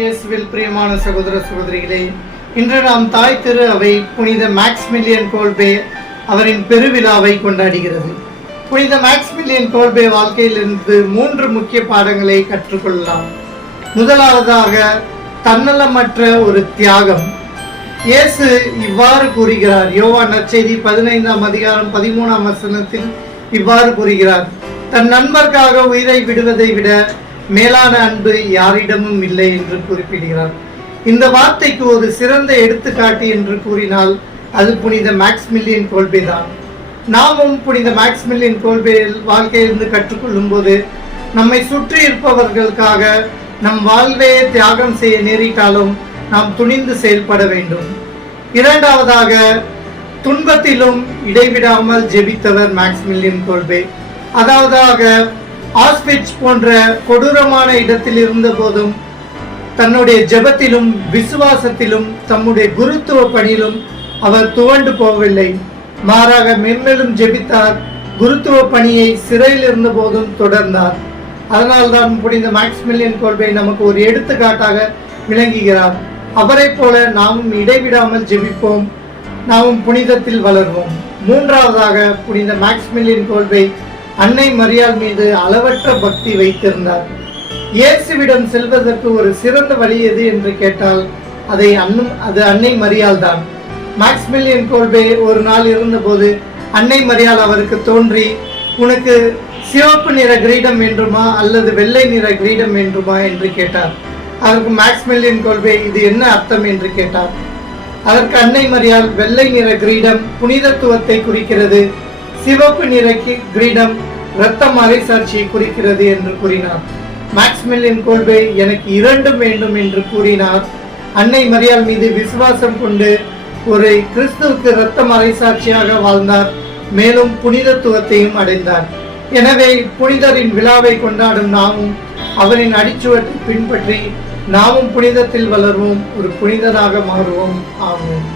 இயேசுவில் பிரியமான சகோதர சகோதரிகளே, இன்று நாம் தாய் திரு அவை புனித மேக்ஸ்மில்லியன் கோல்பே அவரின் பெருவிழாவை கொண்டாடுகிறது. புனித மேக்ஸ்மில்லியன் கோல்பே வாழ்க்கையிலிருந்து 3 முக்கிய பாடங்களை கற்றுக்கொள்ளலாம். முதலாவதாக, தன்னலமற்ற ஒரு தியாகம். இயேசு இவ்வாறு கூறுகிறார். யோவான் நற்செய்தி 15ஆம் அதிகாரம் 13ஆம் வசனத்தில் இவ்வாறு கூறுகிறார்: தன் நண்பர்க்காக உயிரை விடுவதை விட மேலான அன்பு யாரிடமும் இல்லை என்று குறிப்பிடுகிறார். இந்த வார்த்தைக்கு ஒரு சிறந்த எடுத்துக்காட்டு என்று கூறினால் அது புனித மேக்ஸ்மில்லியன் கோல்பே தான். நாமும் புனித மேக்ஸ்மில்லியன் கோல்பே வாழ்க்கையிலிருந்து கற்றுக்கொள்ளும் போது நம்மை சுற்றி இருப்பவர்களுக்காக நம் வாழ்வையை தியாகம் செய்ய நேரிட்டாலும் நாம் துணிந்து செயல்பட வேண்டும். இரண்டாவதாக, துன்பத்திலும் இடைவிடாமல் ஜெபித்தவர் மேக்ஸ்மில்லியன் கோல்பே. அதாவதாக, ஆஸ்விட்ஸ் போன்ற கொடூரமான இடத்தில் இருந்த போதும் தன்னுடைய ஜெபத்திலும் விசுவாசத்திலும் தம்முடைய குருத்துவ பணியிலும் அவர் துவண்டு போகவில்லை. மாறாக மென்மேலும் ஜெபித்தார். குருத்துவ பணியை சிறையில் இருந்த போதும் தொடர்ந்தார். அதனால்தான் புனித மேக்ஸ்மில்லியன் கோல்பே நமக்கு ஒரு எடுத்துக்காட்டாக விளங்குகிறார். அவரை போல நாமும் இடைவிடாமல் ஜெபிப்போம், நாமும் புனிதத்தில் வளர்வோம். மூன்றாவதாக, புனித மேக்ஸ்மில்லியன் கோல்பே அன்னை மரியாள் மீது அளவற்ற பக்தி வைத்திருந்தார். இயேசுவிடம் செல்வதற்கு ஒரு சிறந்த வழி எது என்று கேட்டால் அது அன்னை மரியாள் தான். மேக்ஸ்மில்லியன் கோல்பே ஒரு நாள் இருந்தபோது அன்னை மரியாள் அவருக்கு தோன்றி, உனக்கு சிவப்பு நிற கிரீடம் வேண்டுமா அல்லது வெள்ளை நிற கிரீடம் வேண்டுமா என்று கேட்டார். அதற்கு மேக்ஸ்மில்லியன் கோல்பே இது என்ன அர்த்தம் என்று கேட்டார். அதற்கு அன்னை மரியாள், வெள்ளை நிற கிரீடம் புனிதத்துவத்தை குறிக்கிறது, சிவப்பு நிற கிரீடம் இரத்த மறைசாட்சியை குறிக்கிறது என்று கூறினார். மேக்ஸ்மில்லியன் கோல்பே எனக்கு இரண்டும் வேண்டும் என்று கூறினார். அன்னை மரியாள் மீது விசுவாசம் கொண்டு ஒரு கிறிஸ்துவுக்கு இரத்த மறைசாட்சியாக வாழ்ந்தார். மேலும் புனிதத்துவத்தையும் அடைந்தார். எனவே புனிதரின் விழாவை கொண்டாடும் நாமும் அவரின் அடிச்சுவட்டை பின்பற்றி நாமும் புனிதத்தில் வளர்வோம், ஒரு புனிதராக மாறுவோம். ஆமென்.